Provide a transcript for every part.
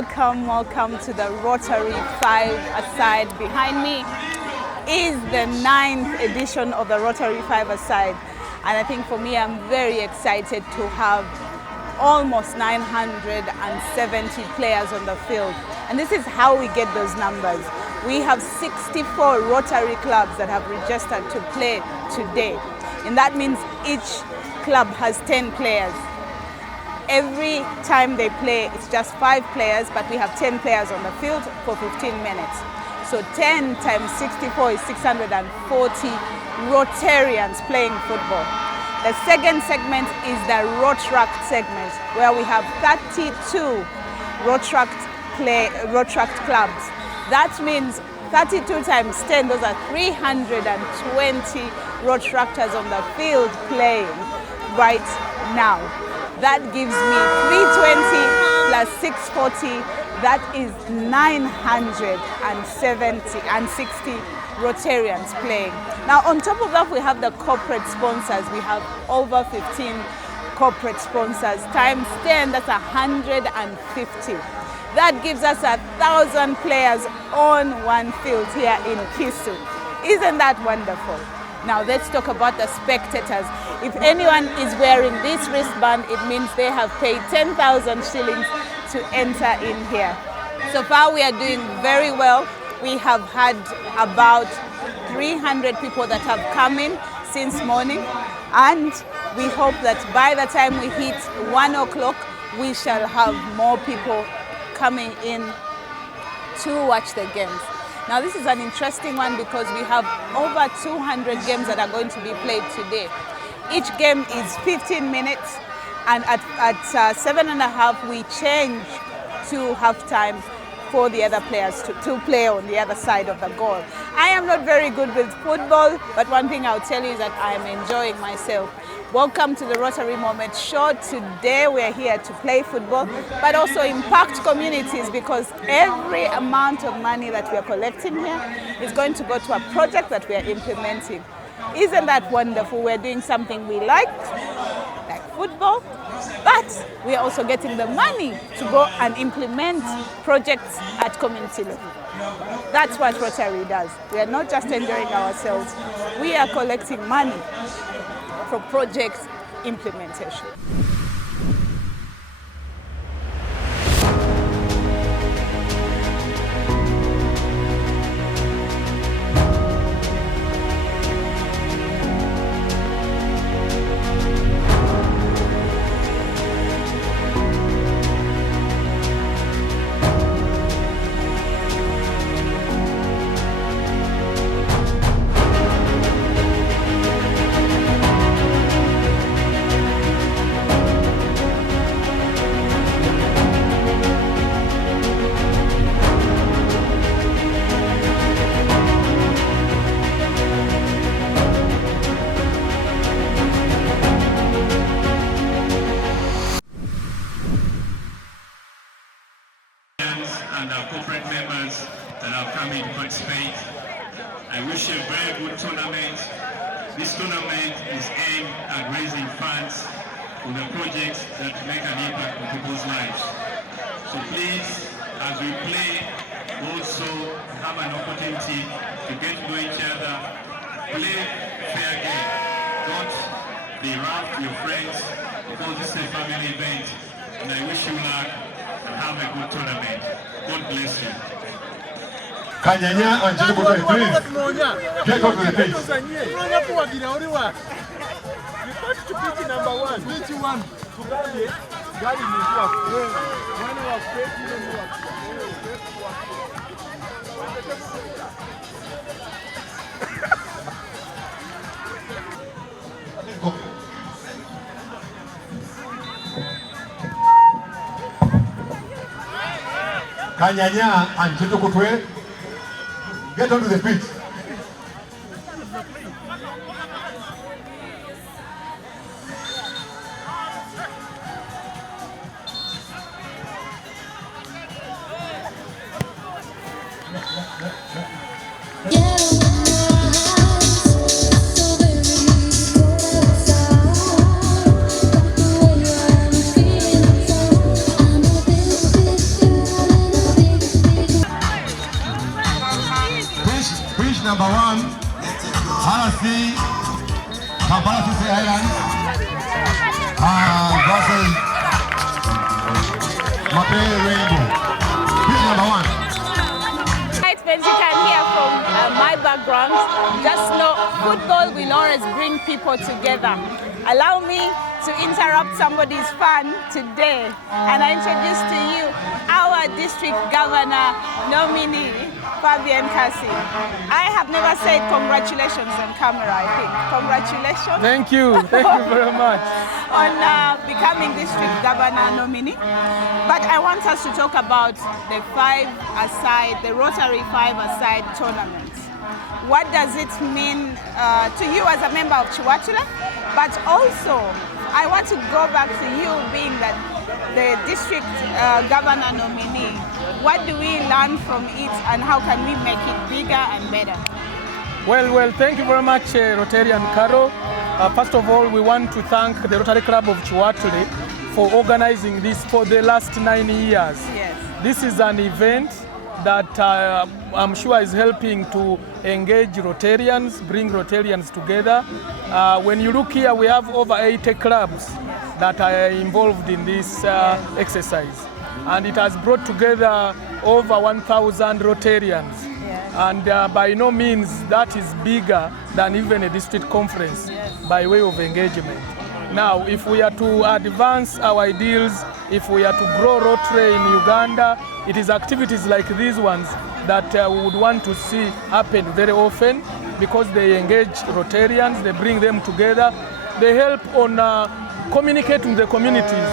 welcome to the Rotary 5-a-side. Behind me is the 9th edition of the Rotary 5-a-side. And I think for me, I'm very excited to have almost 970 players on the field. And this is how we get those numbers. We have 64 Rotary clubs that have registered to play today. And that means each club has 10 players. Every time they play, it's just 5 players, but we have 10 players on the field for 15 minutes. So 10 times 64 is 640 Rotarians playing football. The second segment is the Rotaract segment, where we have 32 Rotaract clubs. That means 32 times 10, those are 320 Rotaractors on the field playing right now. That gives me 320 plus 640, that is 960 Rotarians playing. Now on top of that, we have the corporate sponsors. We have over 15 corporate sponsors, times 10, that's 150. That gives us 1,000 players on one field here in Kisu. Isn't that wonderful? Now let's talk about the spectators. If anyone is wearing this wristband, it means they have paid 10,000 shillings to enter in here. So far we are doing very well. We have had about 300 people that have come in since morning, and we hope that by the time we hit 1 o'clock, we shall have more people coming in to watch the games. Now this is an interesting one because we have over 200 games that are going to be played today. Each game is 15 minutes, and at 7:30 we change to halftime for the other players to play on the other side of the goal. I am not very good with football, but one thing I'll tell you is that I am enjoying myself. Welcome to the Rotary Moment Show. Today we're here to play football, but also impact communities, because every amount of money that we are collecting here is going to go to a project that we are implementing. Isn't that wonderful? We're doing something we like football, but we are also getting the money to go and implement projects at community level. That's what Rotary does. We are not just enjoying ourselves, we are collecting money for project implementation. And our corporate members that have come in to participate. I wish you a very good tournament. This tournament is aimed at raising funds for the projects that make an impact on people's lives. So please, as we play, also have an opportunity to get to know each other. Play fair game. Don't be rough to your friends, because this is a family event. And I wish you luck and have a good tournament. God bless you. Kanyanya and Jennifer, please. Get on to the pitch. Number 1. Which one? Kanyanya and Jennifer, get on to the pitch. Pitch number 1, RC, Kampala City Islands, versus Mapele Rainbow. Pitch number 1. As you can hear from my background, just know football will always bring people together. Allow me to interrupt somebody's fun today and I introduce to you our district governor nominee, Fabian Kasi. I have never said congratulations on camera, I think. Congratulations. Thank you very much. On becoming district governor nominee. But I want us to talk about the the Rotary 5-a-side tournament. What does it mean to you as a member of Chiwatula? But also, I want to go back to you being the district governor nominee. What do we learn from it and how can we make it bigger and better? Well, thank you very much, Rotarian Carol. First of all, we want to thank the Rotary Club of Chiwatule for organizing this for the last 9 years. Yes. This is an event that I'm sure is helping to engage Rotarians, bring Rotarians together. When you look here, we have over 80 clubs that are involved in this exercise. And it has brought together over 1,000 Rotarians. Yes. And by no means that is bigger than even a district conference by way of engagement. Now, if we are to advance our ideals, if we are to grow Rotary in Uganda, it is activities like these ones that we would want to see happen very often because they engage Rotarians, they bring them together, they help on communicating with the communities.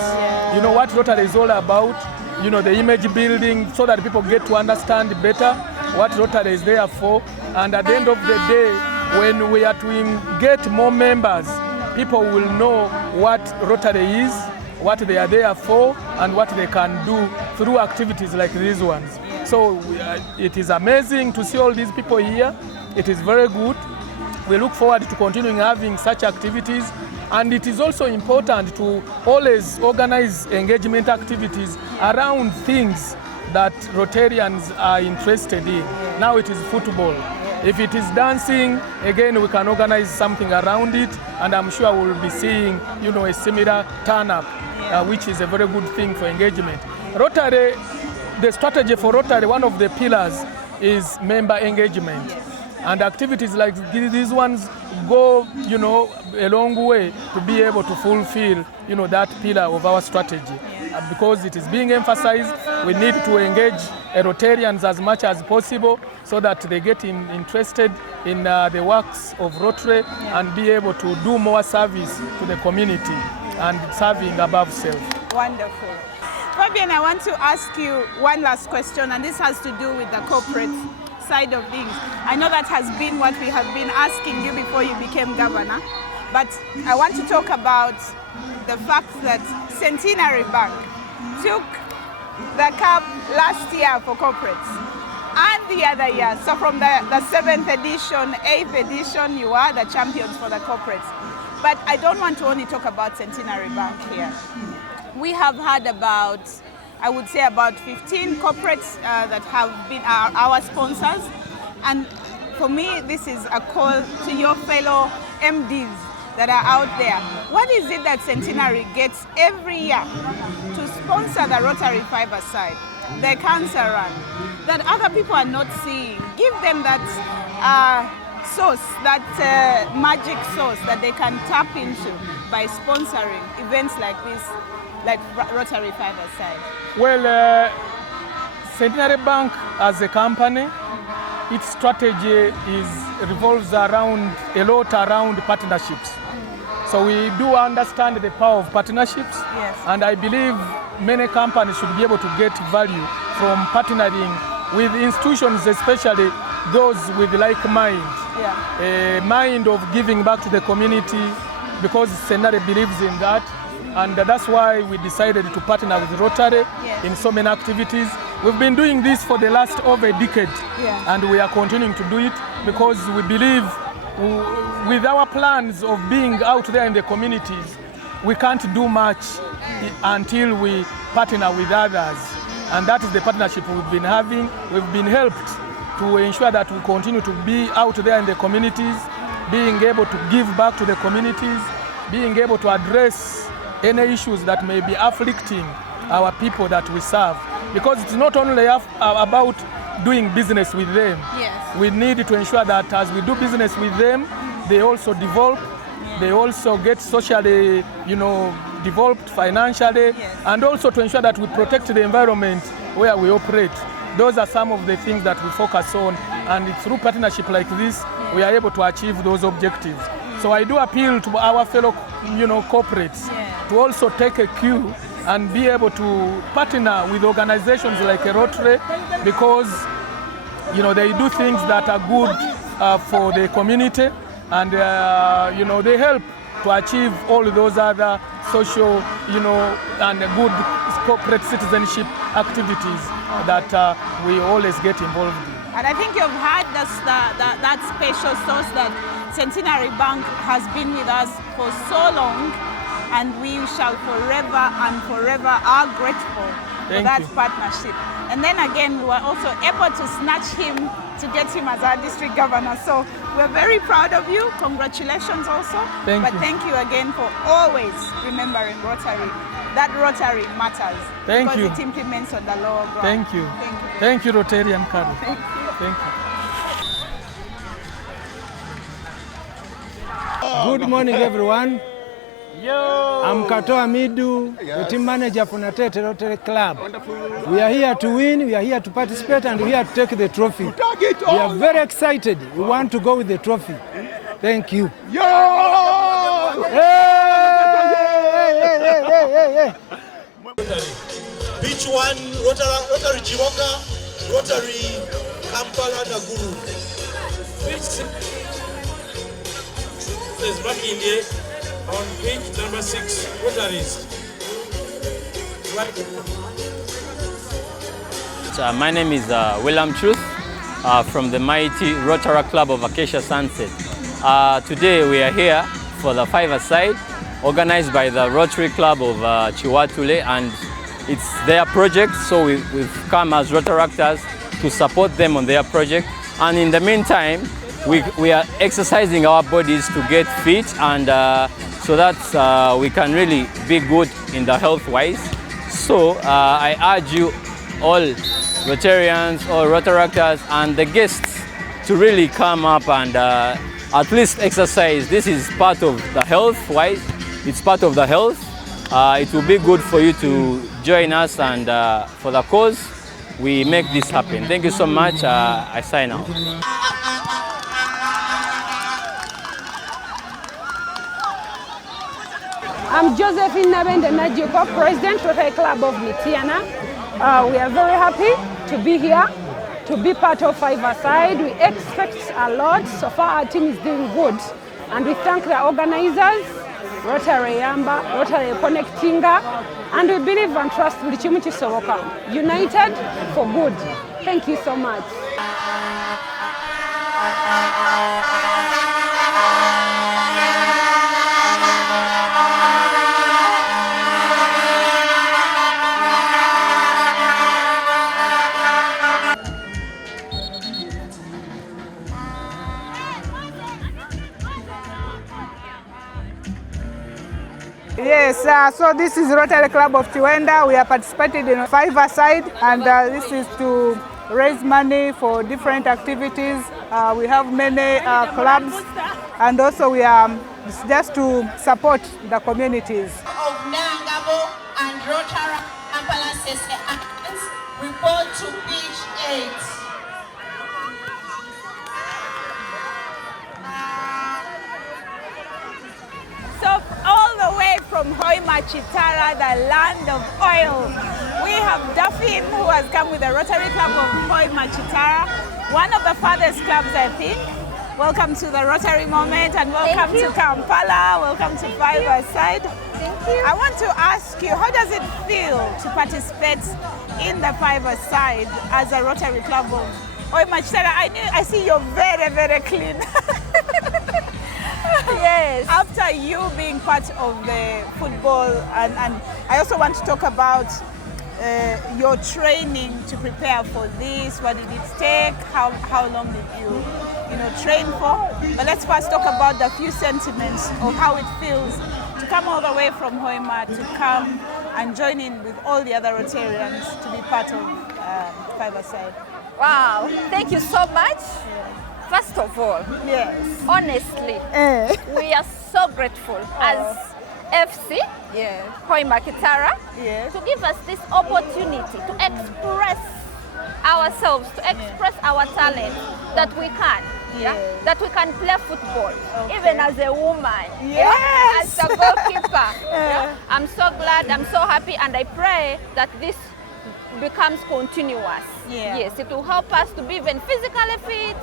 You know what Rotary is all about, you know, the image building so that people get to understand better what Rotary is there for. And at the end of the day, when we are to get more members, people will know what Rotary is, what they are there for, and what they can do through activities like these ones. So it is amazing to see all these people here. It is very good. We look forward to continuing having such activities. And it is also important to always organize engagement activities around things that Rotarians are interested in. Now it is football. If it is dancing, again, we can organize something around it, and I'm sure we'll be seeing, you know, a similar turn-up, which is a very good thing for engagement. Rotary, the strategy for Rotary, one of the pillars is member engagement. And activities like these ones go, you know, a long way to be able to fulfill, you know, that pillar of our strategy. Because it is being emphasized, we need to engage Rotarians as much as possible so that they get interested in the works of Rotary and be able to do more service to the community and serving above self. Wonderful. Fabian, I want to ask you one last question, and this has to do with the corporate side of things. I know that has been what we have been asking you before you became governor, but I want to talk about the fact that Centenary Bank took the cup last year for corporates and the other year. So from the 7th edition, 8th edition, you are the champions for the corporates. But I don't want to only talk about Centenary Bank here. We have had about, I would say about 15 corporates that have been our sponsors. And for me, this is a call to your fellow MDs that are out there. What is it that Centenary gets every year to sponsor the Rotary 5-a-side, the cancer run, that other people are not seeing? Give them that sauce, that magic sauce that they can tap into by sponsoring events like this, like Rotary 5-a-side. Well, Centenary Bank as a company, its strategy revolves around a lot around partnerships. So we do understand the power of partnerships, and I believe many companies should be able to get value from partnering with institutions, especially those with like mind, a mind of giving back to the community, because Centenary believes in that. And that's why we decided to partner with Rotary in so many activities. We've been doing this for the last over a decade, and we are continuing to do it because we believe with our plans of being out there in the communities, we can't do much until we partner with others. And that is the partnership we've been having. We've been helped to ensure that we continue to be out there in the communities, being able to give back to the communities, being able to address any issues that may be afflicting our people that we serve. Because it's not only about doing business with them. Yes. We need to ensure that as we do business with them, they also develop, they also get socially, developed financially, and also to ensure that we protect the environment where we operate. Those are some of the things that we focus on, and through partnership like this, we are able to achieve those objectives. So I do appeal to our fellow, corporates to also take a cue and be able to partner with organizations like Rotary, because they do things that are good for the community, and they help to achieve all those other social, and good corporate citizenship activities that we always get involved in. And I think you've had that special source that Centenary Bank has been with us for so long, and we shall forever and forever are grateful for that partnership. And then again, we were also able to snatch him to get him as our district governor. So we're very proud of you. Congratulations also. Thank you again for always remembering Rotary. That Rotary matters. Thank you. Because it implements on the lower ground. Thank you. Thank you, Rotarian Carol. Thank you. Good morning, everyone. I'm Kato Amidu, the team manager for Natete Rotary Club. We are here to win, we are here to participate, and we are here to take the trophy. We are very excited. We want to go with the trophy. Thank you. Beach 1, Rotary Chiroka, Rotary Kampala Naguru. Beach 6 is back in here. On page number 6, Rotaries. So, my name is William Truth from the mighty Rotary Club of Acacia Sunset. Today we are here for the five-a-side organized by the Rotary Club of Chiwatule, and it's their project, so we've come as Rotaractors to support them on their project. And in the meantime, we are exercising our bodies to get fit, and so that we can really be good in the health-wise. So I urge you all Rotarians, all Rotaractors, and the guests to really come up and at least exercise. This is part of the health-wise. It's part of the health. It will be good for you to join us, and for the cause, we make this happen. Thank you so much. I sign out. I'm Josephine Nabende Najiko, President Rotary Club of Mitiana. We are very happy to be here, to be part of five-a-side. We expect a lot. So far our team is doing good. And we thank the organizers, Rotary Yamba, Rotary Connectinga, and we believe and trust Bulichimu Chisowoka. United for good. Thank you so much. Yes, so this is Rotary Club of Chiwenda. We are participating in a five-a-side, and this is to raise money for different activities. We have many clubs, and also we are just to support the communities. Of Nangabo and Rotary Kampala report to Beach 8. So all the way from Hoima Chitara, the land of oil, we have Duffin, who has come with the Rotary Club of Hoima Chitara, one of the farthest clubs, I think. Welcome to the Rotary Moment, and welcome to Kampala, welcome to five-a-side. Thank you. I want to ask you, how does it feel to participate in the five-a-side as a Rotary Club of Hoima Chitara? I see you're very, very clean. Yes. After you being part of the football, and I also want to talk about your training to prepare for this? What did it take? How long did you train for? But let's first talk about the few sentiments of how it feels to come all the way from Hoima to come and join in with all the other Rotarians to be part of five-a-side. Wow, thank you so much. First of all, yes, honestly, we are so grateful as FC Hoima Kitara to give us this opportunity to express ourselves, to express our talent that we can. That we can play football, even as a woman, as a goalkeeper. I'm so glad, I'm so happy, and I pray that this becomes continuous. Yes, it will help us to be even physically fit,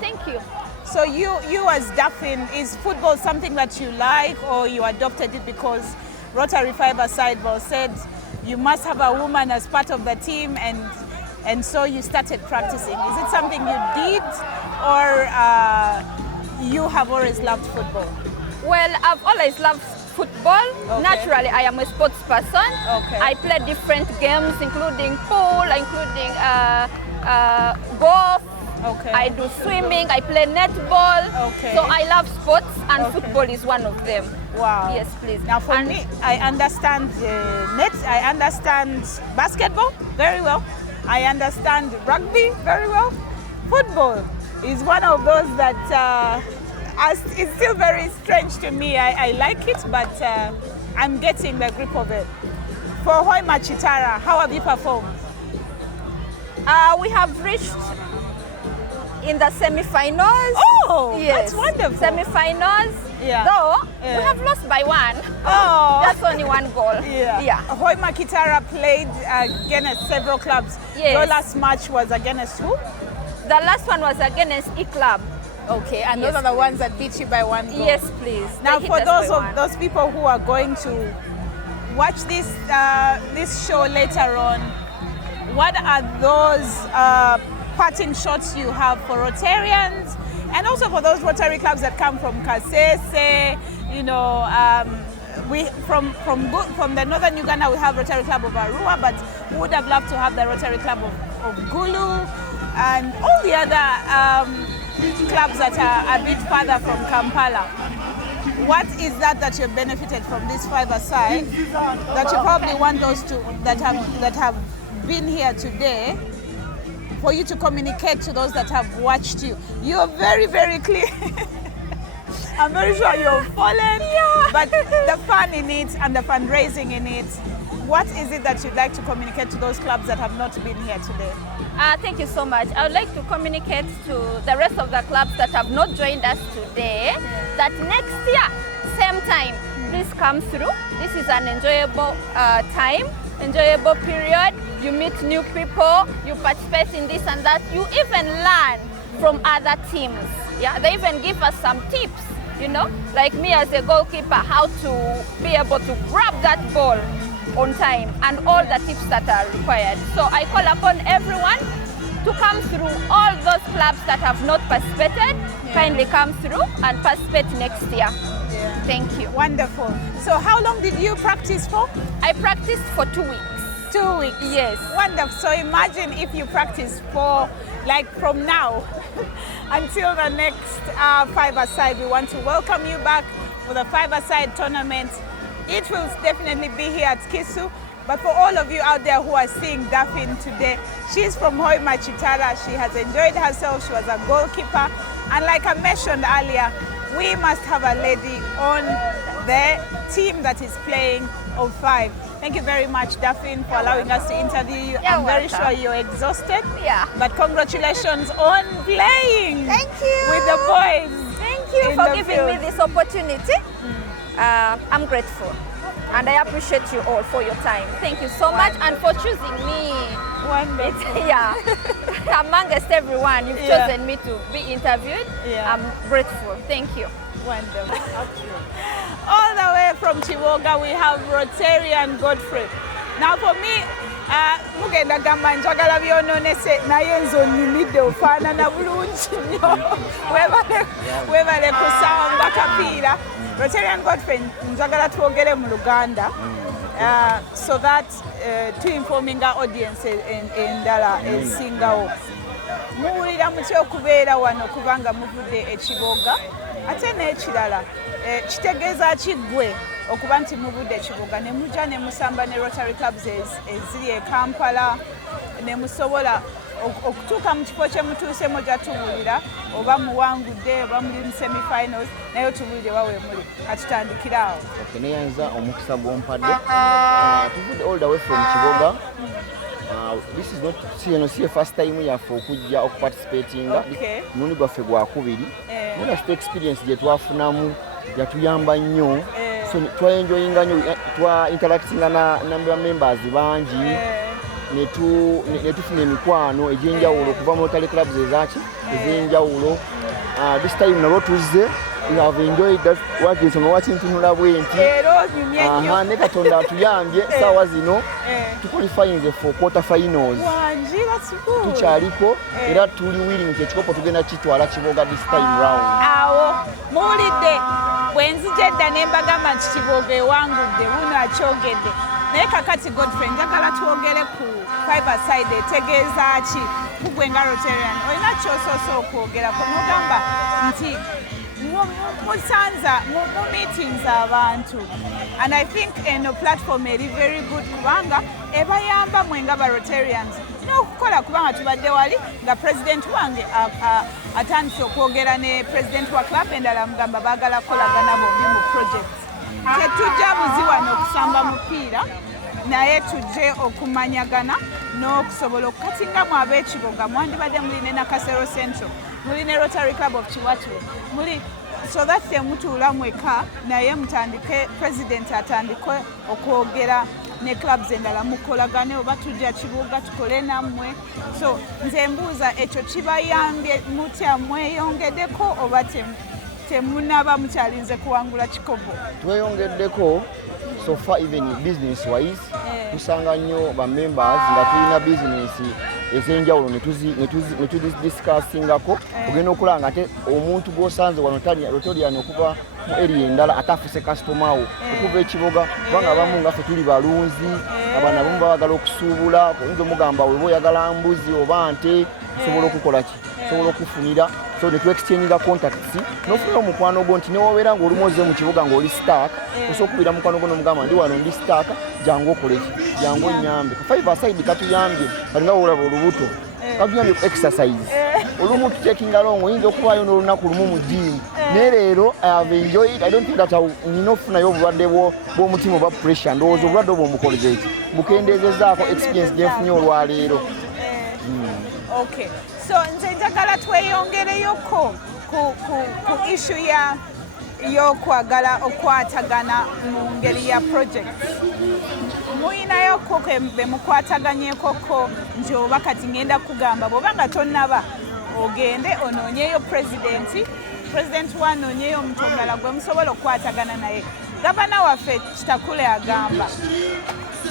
thank you. So you as Daphne, is football something that you like, or you adopted it because Rotary Five-a-Side said you must have a woman as part of the team, and so you started practicing? Is it something you did, or you have always loved football? Well, I've always loved football. Naturally, I am a sports person. I play different games, including pool, including golf. I do swimming, I play netball. So I love sports, and football is one of them. Wow. Yes, please. Now for me, I understand I understand basketball very well. I understand rugby very well. Football is one of those that it's still very strange to me. I like it, but I'm getting the grip of it. For Hoima Chitara, how have you performed? We have reached in the semi-finals. Oh, yes. That's wonderful. Semi-finals. Though we have lost by one. Oh, that's only one goal. Hoima Kitara played against several clubs. Your last match was against who? The last one was against E-Club. Okay, and those are the ones that beat you by one goal. Yes, please. Now, for those people who are going to watch this show later on, what are those parting shots you have for Rotarians, and also for those Rotary clubs that come from Kasese? From the northern Uganda, we have Rotary Club of Arua, but we would have loved to have the Rotary Club of Gulu and all the other clubs that are a bit further from Kampala. What is that you've benefited from this five-a-side that you probably want those that have been here today, for you to communicate to those that have watched you? You're very, very clear. I'm very sure you've fallen, but the fun in it and the fundraising in it, what is it that you'd like to communicate to those clubs that have not been here today? Thank you so much. I would like to communicate to the rest of the clubs that have not joined us today that next year, same time, please come through. This is an enjoyable time, enjoyable period. You meet new people, you participate in this and that. You even learn from other teams. They even give us some tips, like me as a goalkeeper, how to be able to grab that ball on time, and all the tips that are required. So I call upon everyone to come through. All those clubs that have not participated, kindly come through and participate next year. Thank you. Wonderful. So how long did you practice for? I practiced for 2 weeks. 2 weeks? Yes. Wonderful. So imagine if you practice for, from now until the next five-a-side. We want to welcome you back for the five-a-side tournament. It will definitely be here at Kisu, but for all of you out there who are seeing Daphne today, she's from Hoima Chitara. She has enjoyed herself. She was a goalkeeper, and like I mentioned earlier, we must have a lady on the team that is playing of 5. Thank you very much, Daphne, for allowing us to interview you. I'm very sure you're exhausted. But congratulations on playing with the boys. Thank you for giving me this opportunity. I'm grateful, and I appreciate you all for your time. Thank you so much, and for choosing me. Wonderful. Amongst everyone, you've chosen me to be interviewed. I'm grateful. Thank you. Wonderful. All the way from Chiwoga, we have Rotarian Godfrey. Now for me, mugenda gamba njagala byononese naye nzonyumidde ofaanana bulungi nnyo. Webale kusamba kapiira. Rotarian Godfrey, njagala twogere mu Luganda. so that to informing our audience endala esingawo muwulira mutya okubeera wano kubanga muvudde ekiboga ate n'ekirala kitegeeza kiggwe okuba nti muvudde ekiboga ne mujja ne musamba ne Rotary clubs eziri e Kampala ne musobola okutuuka mu kifo kye mutuusemu gyatubuulira oba muwangudde oba muli mu semi-finals naye tubuulire wawe muli katutandikira awo. Neyanza omukisa gw'ompadde tuvudde all the way from Kiboga. This is not see first time yaffe okujja okuparticipatinga mulundi gwaffe gwakubiri naye state experience gye twafunamu yatuyamba nnyo so twaenjoyinga nnyo interactinga na members bangi netufuna emikwano egy'enjawulo okuva mu Rotary clubs ez'enjawulo. This time nabo tuzze we have enjoyed that wakinsonga wakintunula bwenti ne Katonda atuyambye saawa zino tuqualifyinze for quarter finals tukyaliko era tuli willing ekikopo tugenda kitwala Kiboga this time round. Awo muwulidde bwe nzija edda ne mbagamba nti Kiboga ewangudde buno akyogedde naye kakati Godfrey njagala twogere ku five-a-side etegeeza ki kugwe nga Rotarian olina ky'osoosa okwogerako n'ogamba nti musanza mu meetings abantu and I think eno platform eri very good kubanga ebayamba mwe nga ba Rotarians n'okukola kubanga tubadde wali nga president wange atandise okwogera ne president wa club endala mugamba baagala kukolagana bombi mu project tetujja buzi wano okusamba mupiira naye tujje okumanyagana n'okusobola okukatingamu ab'Ekiboga mwandibadde muli ne Nakasero Central muli ne Rotary Club of Chiwatule muli so that temutuula mweka naye mutandike president atandike okwogera ne clubs endala mukolagane oba tujja Kiboga tukole nammwe so nze mbuuza ekyo kibayambye mutya mweyongeddeko oba temunaba mukyalinze kuwangula kikopo? Tweyongeddeko so far even business wise tusanga nnyo ba members nga tulina business ez'enjawulo ne tudiscussingako ogenda okulanga ate omuntu gw'osanze wano Rotarian okuva mu area endala atafuse customer wo okuva Ekiboga kubanga abamu nga ffe tuli balunzi abaana abamu baagala okusuubula oyinza omugamba weba oyagala mbuzi oba nte osobola okukola ki osobola okufunira so ne tu-exchanginga contacts n'ofuna omukwano gwo nti newobeera ng'olumu ozze mu Kiboga ng'oli stark osobola okubira mukwano gwo n'omugamba ndi wano ndi stark jangu okole ki jangu onnyambe ku five-a-side katuyambye kalinga olaba olubuto katuyambye ku exercise olumu tutekinga longo oyinza okubaayo n'olunaku lumu mu gym naye leero I have enjoyed I don't think that nina okufunayo obulwadde bw'omutima oba pressure ndowooza obulwadde obwo omukoleze eki mukendeezezaako experience gyenfunye olwaleero. Okay, so nze njagala tweyongereyoko ku issue y'okwagala okwatagana mu ngeri ya project. Muyinayoko be mukwataganyekoko nti oba kati ngenda kugamba bw'oba nga tonnaba ogende onoonyeyo president wanoonyeyo omuntu omulala gwe musobola okukwatagana naye. Gavana waffe Kitakule agamba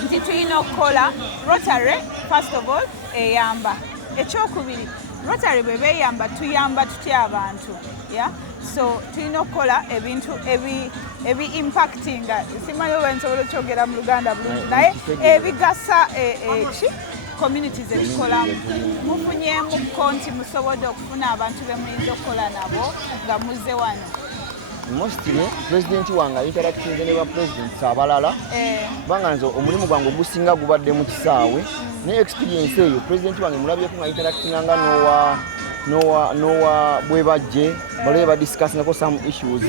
nti tulina okukola Rotary first of all eyamba. Ekyokubiri Rotary bwe beeyamba tuyamba tutya abantu so tulina okukola ebintu ebi-impactinga simanyi oba nsobola okyogera mu Luganda bulungi naye ebigasa communities ebikolamu mufunyemukko nti musobodde okufuna abantu be muyinza okukola nabo nga muzze wano. Mostly president wange interactinze ne ba presidents abalala kubanga nze omulimu gwange ogusinga gubadde mu kisaawe ne experience eyo president wange mulabyeko nga interactinganga nowa bwe bajje balabe badiscussingako some issues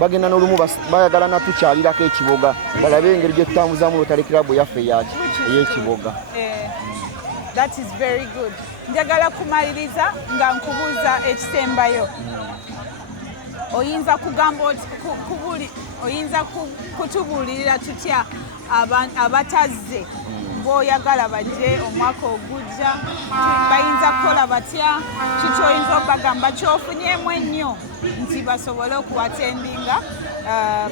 bagenda n'olumu bayagala natukyalirako Ekiboga balabe engeri gye tutambuzamu Rotary Club yaffe ey'Ekiboga. That is very good. Njagala kumaliriza nga nkubuuza ekisembayo. Oyinza kugamba oyinza kutubuulirira tutya abatazze b'oyagala bajje omwaka ogujja bayinza kukola batya kiki oyinza okubagamba kyofunyemu ennyo nti basobole okuwatendinga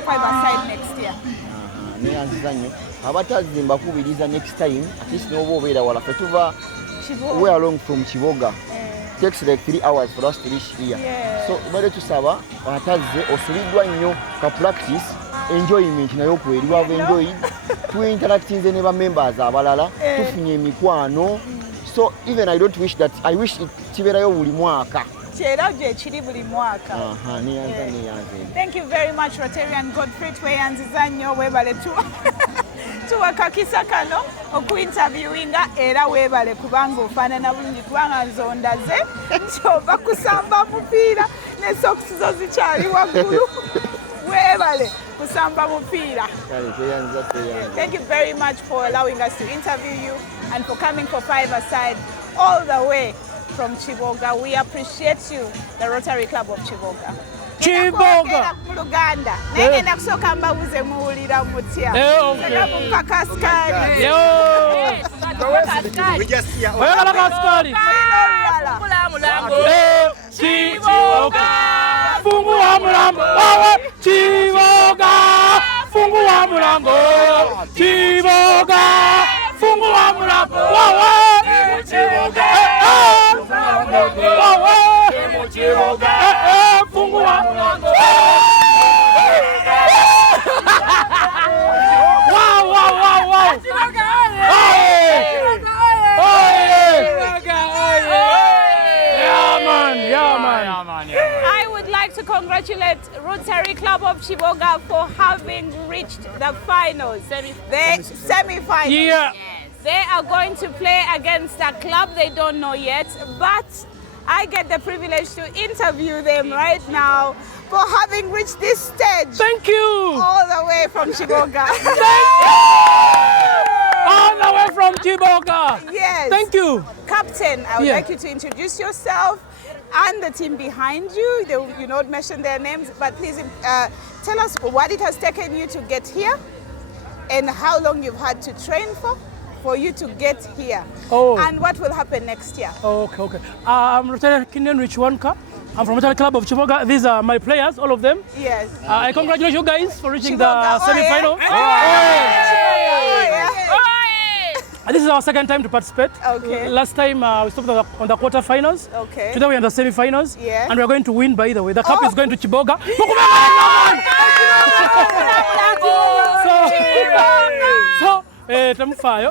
five-a-side next year? Neyanziza nnyo abatazze mbakubiriza next time at least n'oba obeera wala ffe tuva we along from Kiboga takes like 3 hours for us to reach here. So bade tusaba atazze osubiddwa nnyo ka practice enjoyment nayo kweri we have enjoyed tu interacting ne ba members abalala tufunye emikwano so even I don't wish that I wish it kiberayo buli mwaka kyera gye kiri buli mwaka. Thank you very much Rotarian Godfrey tweyanziza nnyo weebale tuwakakisa kano okuinterviewinga era weebale kubanga ofaanana bulungi kubanga nzondaze nti ova kusamba mupiira ne sokisi zo zikyali waggulu weebale kusamba mupiira. Thank you very much for allowing us to interview you and for coming for five-a-side all the way from Chiboga. We appreciate you, the Rotary Club of Chiboga. Chiboga. Muluganda. Nenge nakusoka mbabuze muwulira mutya. Mpakaskari. Yo. Oyagala kaskari. Chiboga. Fungua mulambo. Chiboga. Fungua mulambo. Chiboga. Fungua mulambo. Chiboga. Fungua mulambo. Wow. Yeah, man. I would like to congratulate Rotary Club of Chiboga for having reached the finals. The semi-finals. Yeah. They are going to play against a club they don't know yet, but I get the privilege to interview them right now for having reached this stage. Thank you. All the way from Chiboga. All the way from Chiboga. Yes. Thank you. Captain, I would like you to introduce yourself and the team behind you. They will, not mention their names, but please tell us what it has taken you to get here and how long you've had to train for you to get here. And what will happen next year. Okay. I'm Rotary Kenyan Rich Wanka. I'm from Rotary Club of Chiboga. These are my players, all of them. Yes. I congratulate you guys for reaching the semi-final. This is our second time to participate. Okay. Last time we stopped on the quarter-finals. Okay. Today we're in the semi-finals. Yeah. And we're going to win, by the way. The cup is going to Chiboga.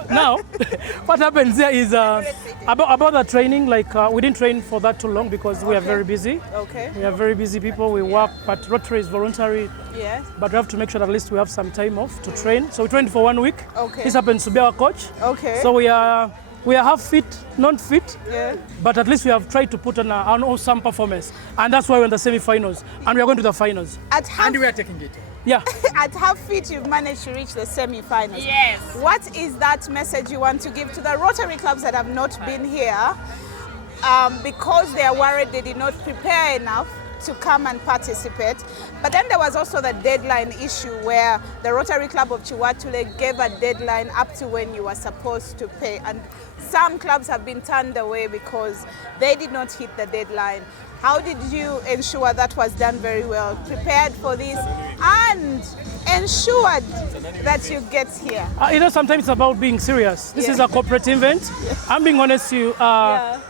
Now, what happens here is about the training, we didn't train for that too long because we are very busy. Okay. We are very busy people, we work, but Rotary is voluntary. Yes. But we have to make sure that at least we have some time off to train. So we trained for 1 week. Okay. This happens to be our coach. Okay. So we are half fit, not fit, yeah. But at least we have tried to put on an awesome performance. And that's why we're in the semi-finals. And we are going to the finals. And we are taking it. Yeah. At half fit, you've managed to reach the semi-finals. Yes. What is that message you want to give to the Rotary clubs that have not been here because they are worried they did not prepare enough to come and participate? But then there was also the deadline issue where the Rotary Club of Chiwatule gave a deadline up to when you were supposed to pay. And some clubs have been turned away because they did not hit the deadline. How did you ensure that was done very well, prepared for this, and ensured that you get here? Sometimes it's about being serious. This is a corporate event. I'm being honest with you.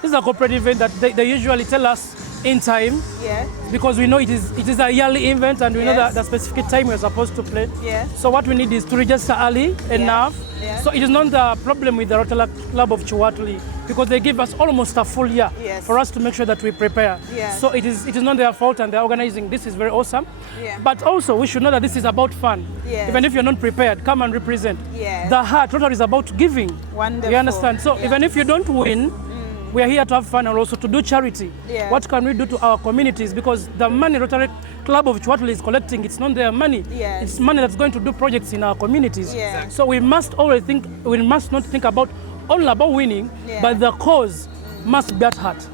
This is a corporate event that they usually tell us in time, because we know it is a yearly event and we know that the specific time we're supposed to play. So what we need is to register early enough. So it is not the problem with the Rotary Club of Chiwatule, because they give us almost a full year for us to make sure that we prepare. So it is not their fault, and they're organizing. This is very awesome. But also we should know that this is about fun. Even if you're not prepared, come and represent. The heart, Rotary is about giving. Wonderful. You understand? So even if you don't win, we are here to have fun and also to do charity. What can we do to our communities? Because the money Rotary Club of Chiwatule is collecting, it's not their money. It's money that's going to do projects in our communities. So we must always think, we must not think about all about winning, but the cause must be at heart.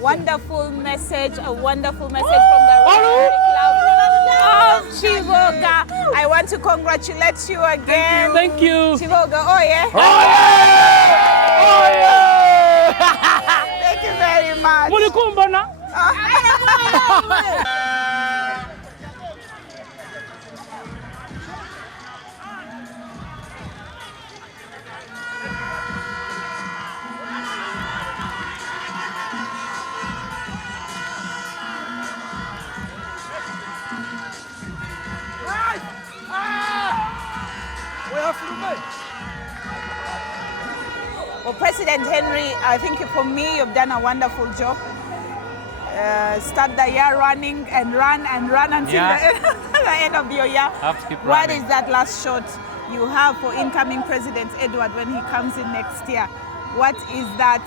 Wonderful message, a wonderful message from the Rotary Club of Chiboga. I want to congratulate you again. Thank you. Chiboga, oh yeah? Oh yeah! Oh yeah! Thank you very much. Mulikumbana. President Henry, I think for me, you've done a wonderful job. Start the year running and run until the end of your year. Have to keep What running. is that last shot you have for incoming President Edward when he comes in next year? What is that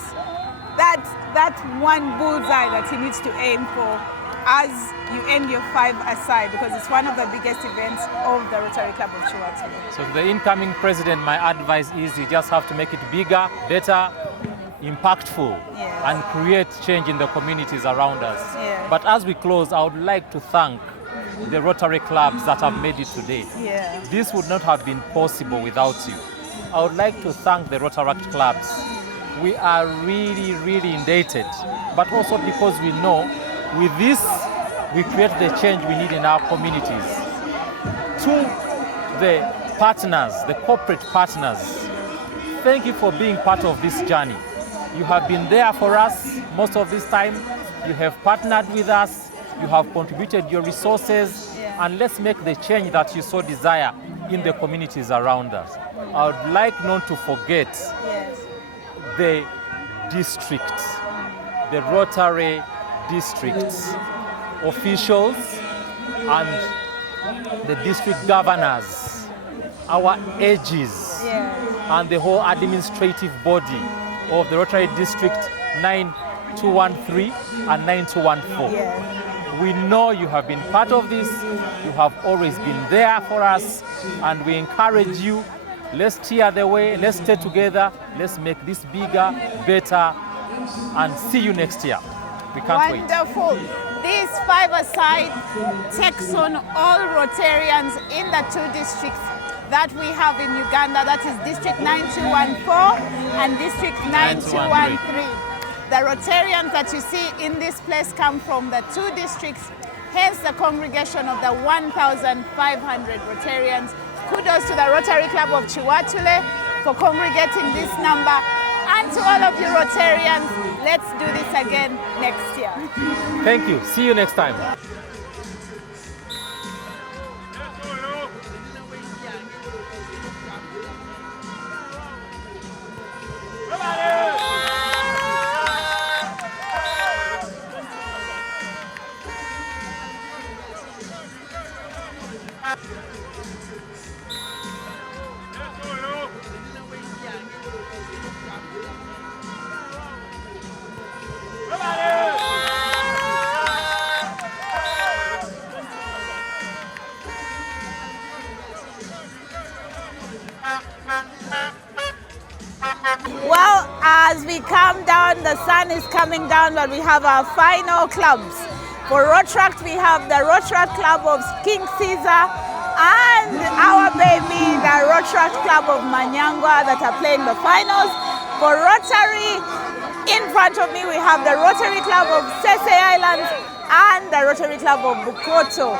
one bullseye that he needs to aim for as you end your 5-a-side, because it's one of the biggest events of the Rotary Club of Chihuahua? So to the incoming president, my advice is you just have to make it bigger, better, impactful, and create change in the communities around us. But as we close, I would like to thank the Rotary clubs that have made it today. This would not have been possible without you. I would like to thank the Rotaract clubs. We are really, really indebted, but also because we know with this, we create the change we need in our communities. To the partners, the corporate partners, thank you for being part of this journey. You have been there for us most of this time. You have partnered with us. You have contributed your resources. And let's make the change that you so desire in the communities around us. I would like not to forget the districts, the Rotary districts, officials, and the district governors, our AGs, and the whole administrative body of the Rotary District 9213 and 9214. We know you have been part of this, you have always been there for us, and we encourage you, let's steer the way, let's stay together, let's make this bigger, better, and see you next year. We can't wait. Wonderful. This 5-a-side takes on all Rotarians in the 2 districts that we have in Uganda, that is District 9214 and District 9213. The Rotarians that you see in this place come from the 2 districts, hence the congregation of the 1,500 Rotarians. Kudos to the Rotary Club of Chihuahua for congregating this number. And to all of you Rotarians, let's do this again next year. Thank you. See you next time. Well, as we come down, the sun is coming down, but we have our final clubs. For Rotaract, we have the Rotaract Club of King Caesar and our baby, the Rotaract Club of Manyangwa, that are playing the finals. For Rotary, in front of me, we have the Rotary Club of Sese Islands and the Rotary Club of Bukoto.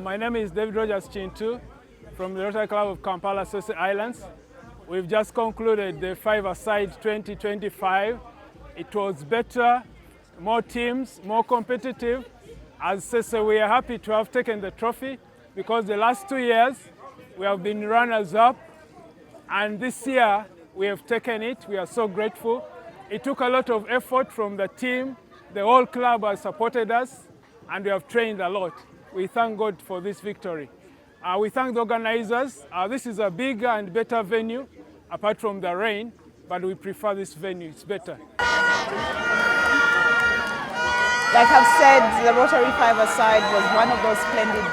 My name is David Rogers Chintu from the Rotary Club of Kampala, Sese Islands. We've just concluded the 5-a-side 2025. It was better, more teams, more competitive. As Sese, we are happy to have taken the trophy because the last 2 years we have been runners-up, and this year we have taken it. We are so grateful. It took a lot of effort from the team. The whole club has supported us, and we have trained a lot. We thank God for this victory. We thank the organizers. This is a bigger and better venue, apart from the rain, but we prefer this venue. It's better. Like I've said, the Rotary Five-a-Side was one of those splendid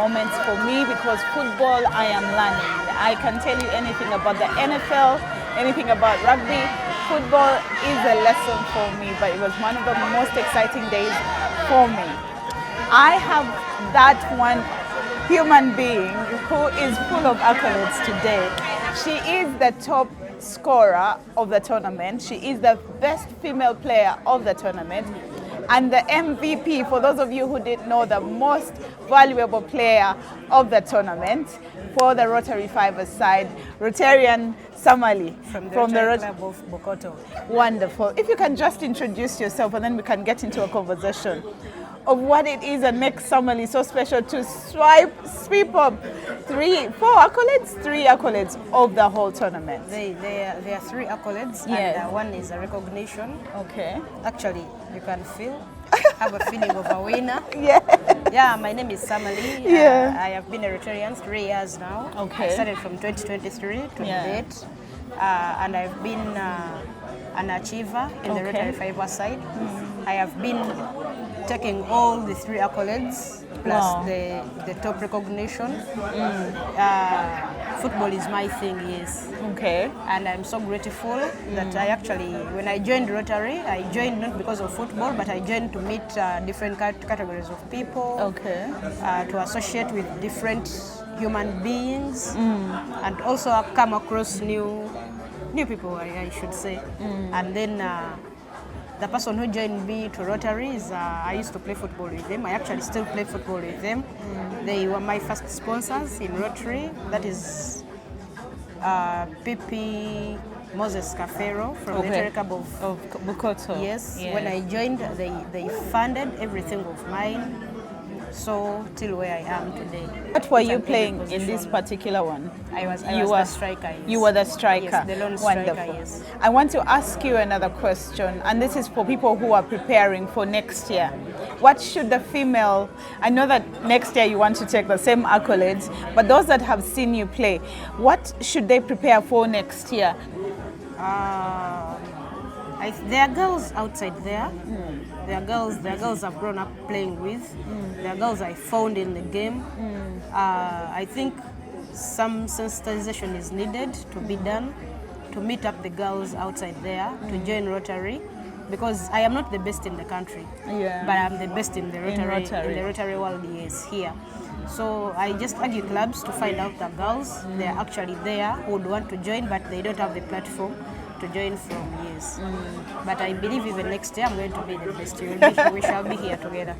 moments for me, because football I am learning. I can tell you anything about the NFL, anything about rugby. Football is a lesson for me, but it was one of the most exciting days for me. I have that one human being who is full of accolades today. She is the top scorer of the tournament. She is the best female player of the tournament. And the MVP, for those of you who didn't know, the most valuable player of the tournament for the Rotary Five-a-Side, Rotarian Samali from the Rotary Club of Bukoto. Wonderful. If you can just introduce yourself, and then we can get into a conversation of what it is that makes Samali so special to sweep up three accolades of the whole tournament. There are 3 accolades, yes. And one is a recognition. Okay. Actually, you can have a feeling of a winner. Yeah. Yeah, my name is Samali. Yeah. I have been a Rotarian 3 years now. Okay. I started from 2023 to date. And I've been an achiever in the Rotary Five-a-Side. I have been taking all the 3 accolades plus the top recognition. Football is my thing, yes. Okay. And I'm so grateful that I actually, when I joined Rotary, I joined not because of football, but I joined to meet different categories of people. Okay. To associate with different human beings, and also come across new people, I should say. And then the person who joined me to Rotary is, I used to play football with them. I actually still play football with them. They were my first sponsors in Rotary. That is Pipi Moses Cafero from the Rotary Club of Bukoto. Yes, when I joined, they funded everything of mine. So till where I am today. What were you playing in this particular one? I was the striker. Yes. You were the striker. Yes, the lone striker. Wonderful. Yes. I want to ask you another question, and this is for people who are preparing for next year. What should the female? I know that next year you want to take the same accolades, but those that have seen you play, what should they prepare for next year? There are girls outside there. There are girls I've grown up playing with. There are girls I found in the game. I think some sensitization is needed to be done to meet up the girls outside there to join Rotary, because I am not the best in the country, but I'm the best in the Rotary world, yes, here. So I just urge clubs to find out the girls. They are actually there who would want to join, but they don't have the platform to join from, yes. But I believe even next year I'm going to be the best. We shall be here together.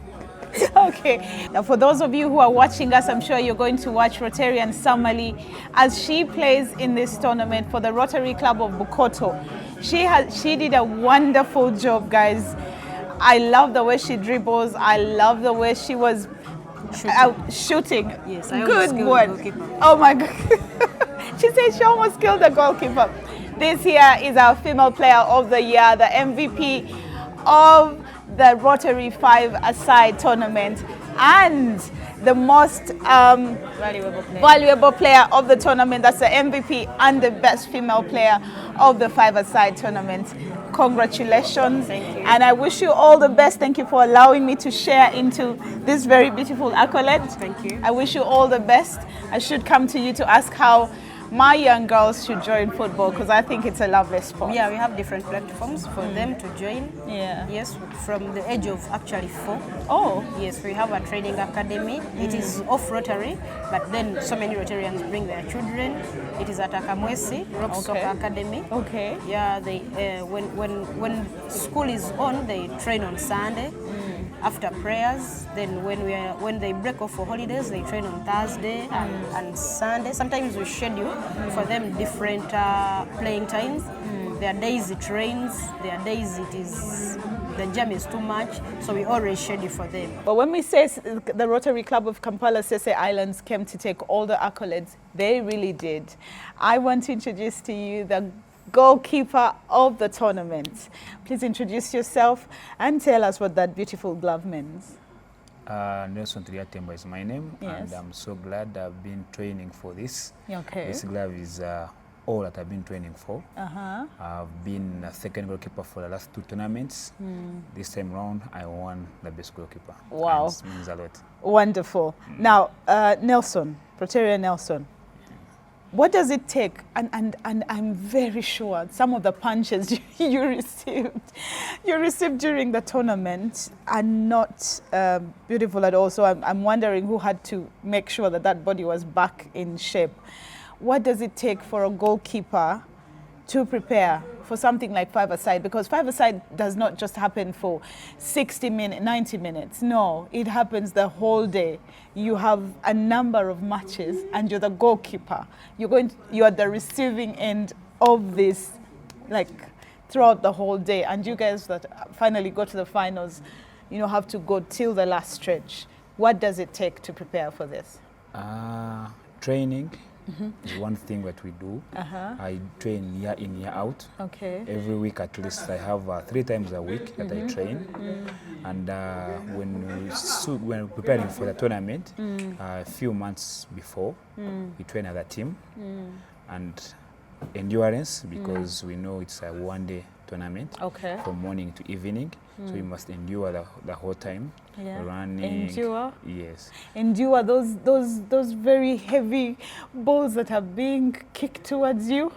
Okay. Now, for those of you who are watching us, I'm sure you're going to watch Rotarian Samali as she plays in this tournament for the Rotary Club of Bukoto. She did a wonderful job, guys. I love the way she dribbles. I love the way she was shooting. Yes, I good word. Oh my God. She said she almost killed the goalkeeper. This here is our female player of the year, the MVP of the Rotary Five-a-Side tournament, and the most valuable player of the tournament. That's the MVP and the best female player of the Five-a-Side tournament. Congratulations. Thank you. And I wish you all the best. Thank you for allowing me to share into this very beautiful accolade. Thank you. I wish you all the best. I should come to you to ask how my young girls should join football, because I think it's a lovely sport. Yeah, we have different platforms for them to join. Yeah. Yes, from the age of actually 4. Oh. Yes, we have a training academy. It is off Rotary, but then so many Rotarians bring their children. It is at Akamwesi, Rock Soccer Academy. Okay. Yeah, they when school is on, they train on Sunday. After prayers, then when they break off for holidays, they train on Thursday and Sunday. Sometimes we schedule for them different playing times. There are days it rains, there are days it is the jam is too much, so we always schedule for them. But when we say the Rotary Club of Kampala Sese Islands came to take all the accolades, they really did. I want to introduce to you the goalkeeper of the tournament. Please introduce yourself and tell us what that beautiful glove means. Nelson Triatemba is my name, yes. And I'm so glad I've been training for this. Okay. This glove is all that I've been training for. I've been a second goalkeeper for the last 2 tournaments. This time round, I won the best goalkeeper. Wow. And this means a lot. Wonderful. Now, Nelson, Proteria Nelson, what does it take? And I'm very sure some of the punches you received during the tournament are not beautiful at all. So I'm wondering who had to make sure that that body was back in shape. What does it take for a goalkeeper to prepare for something like 5-a-side? Because 5-a-side does not just happen for 60 minutes, 90 minutes. No, it happens the whole day. You have a number of matches and you're the goalkeeper. You are the receiving end of this, like, throughout the whole day. And you guys that finally go to the finals, have to go till the last stretch. What does it take to prepare for this? Training. Is one thing that we do. I train year in, year out. Okay. Every week at least I have 3 times a week that I train. And when we're preparing for the tournament, a few months before, we train as a team. And endurance, because we know it's a 1-day tournament, from morning to evening. So you must endure the whole time. Running. Endure? Yes. Endure those very heavy balls that are being kicked towards you?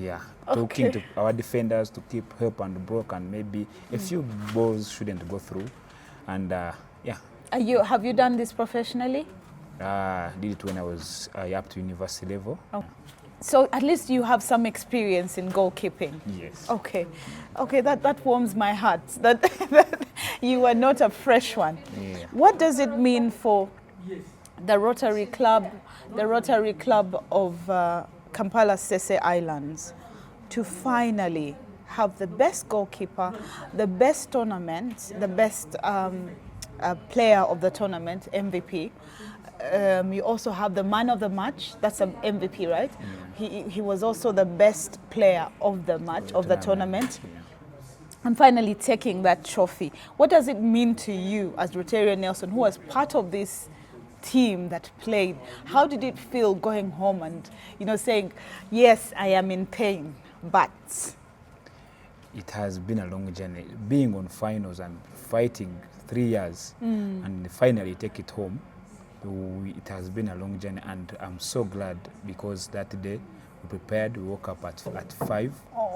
Yeah. Talking to our defenders to keep help and block, and maybe a few balls shouldn't go through. And yeah. Have you done this professionally? Did it when I was up to university level. Oh. So at least you have some experience in goalkeeping. Yes. Okay, that warms my heart. That you are not a fresh one. Yeah. What does it mean for the Rotary Club of Kampala Sese Islands to finally have the best goalkeeper, the best tournament, the best player of the tournament, MVP? You also have the man of the match. That's an MVP, right? He was also the best player of the match, of the tournament. And finally taking that trophy. What does it mean to you as Rotarian Nelson, who was part of this team that played? How did it feel going home and saying, yes, I am in pain, but... It has been a long journey. Being on finals and fighting 3 years and finally take it home. It has been a long journey, and I'm so glad because that day we prepared. We woke up at 5,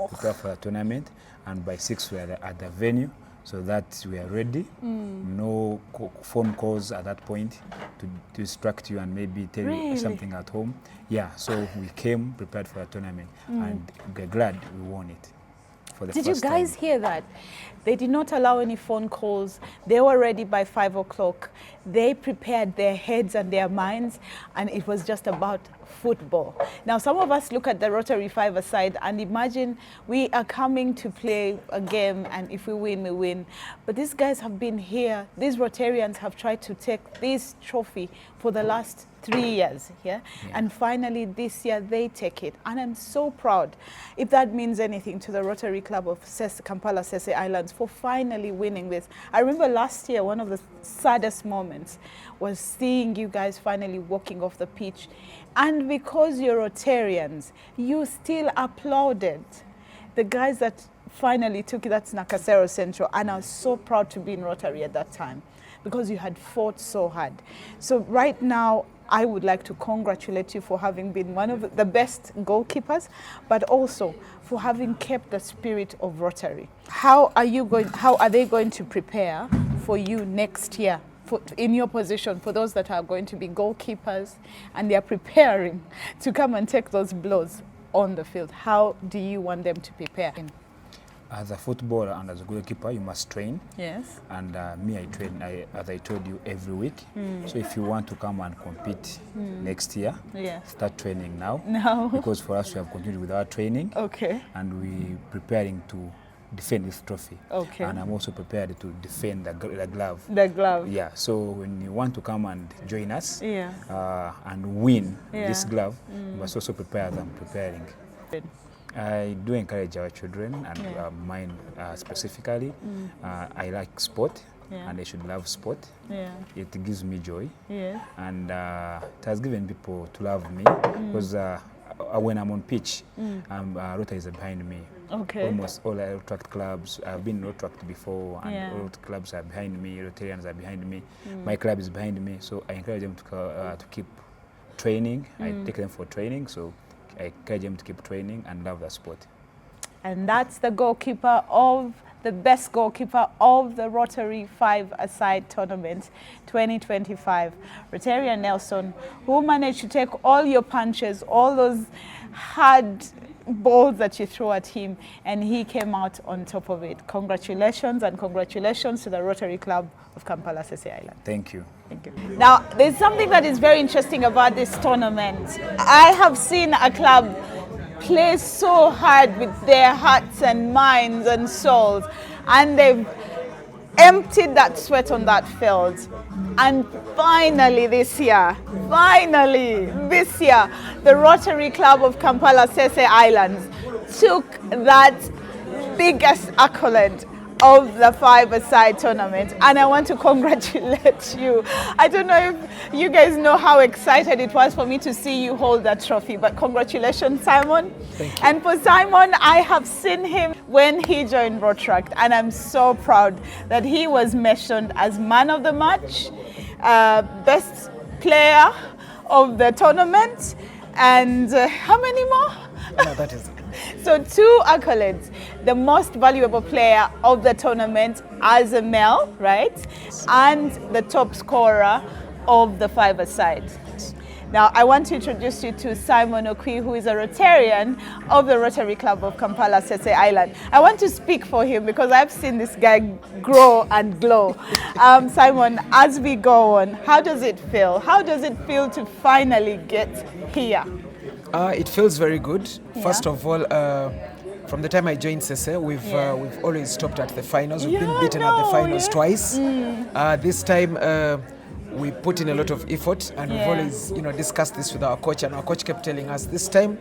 prepared for the tournament, and by 6 we were at the venue, so that we are ready. No phone calls at that point to distract you and maybe tell you something at home. Yeah, so we came prepared for the tournament, and we're glad we won it. Did you guys hear that? They did not allow any phone calls. They were ready by 5 o'clock. They prepared their heads and their minds, and it was just about football. Now, some of us look at the Rotary 5-a-side and imagine we are coming to play a game, and if we win, we win. But these guys have been here. These Rotarians have tried to take this trophy for the last 3 years, and finally this year they take it, and I'm so proud. If that means anything to the Rotary Club of Kampala Sese Islands for finally winning this. I remember last year one of the saddest moments was seeing you guys finally walking off the pitch, and because you're Rotarians, you still applauded the guys that finally took it. That's Nakasero Central, and I was so proud to be in Rotary at that time because you had fought so hard. So right now, I would like to congratulate you for having been one of the best goalkeepers, but also for having kept the spirit of Rotary. How are they going to prepare for you next year, in your position, for those that are going to be goalkeepers and they are preparing to come and take those blows on the field? How do you want them to prepare? As a footballer and as a goalkeeper, you must train. Yes. And me, I train, as I told you, every week. So if you want to come and compete next year, start training now. Now. Because for us, we have continued with our training. Okay. And we're preparing to defend this trophy. Okay. And I'm also prepared to defend the glove. The glove. Yeah. So when you want to come and join us, yeah, and win this Yeah. glove, you must also prepare as I'm preparing. I do encourage our children and Yeah. mine specifically. I like sport, Yeah. and they should love sport. Yeah. It gives me joy, Yeah. and it has given people to love me because when I'm on pitch, Rotary is behind me. Okay. Almost all Rotary clubs, I've been Rotary before, and Yeah. all clubs are behind me, Rotarians are behind me, my club is behind me, so I encourage them to keep training. I take them for training, so I encourage them to keep training and love the sport. And that's the goalkeeper of the best goalkeeper of the Rotary 5-a-side tournament 2025, Rotarian Nelson, who managed to take all your punches, all those hard balls that you throw at him, and he came out on top of it. Congratulations, and congratulations to the Rotary Club of Kampala Sese Island. Thank you. Thank you. Now, there's something that is very interesting about this tournament. I have seen a club play so hard with their hearts and minds and souls, and they've emptied that sweat on that field. And finally this year, the Rotary Club of Kampala Sese Islands took that biggest accolade of the 5-a-side tournament, and I want to congratulate you. I don't know if you guys know how excited it was for me to see you hold that trophy, but congratulations, Simon. Thank you. And for Simon, I have seen him when he joined Rotary, and I'm so proud that he was mentioned as man of the match, best player of the tournament, and how many more? No, that is it. So 2 accolades, the most valuable player of the tournament as a male, right? And the top scorer of the 5-a-side. Now, I want to introduce you to Simon Okwi, who is a Rotarian of the Rotary Club of Kampala Sese Island. I want to speak for him because I've seen this guy grow and glow. Simon, as we go on, how does it feel? How does it feel to finally get here? It feels very good. Yeah. First of all, from the time I joined Sese, we've always stopped at the finals. We've been beaten at the finals twice. This time we put in a lot of effort, and we've always discussed this with our coach, and our coach kept telling us, this time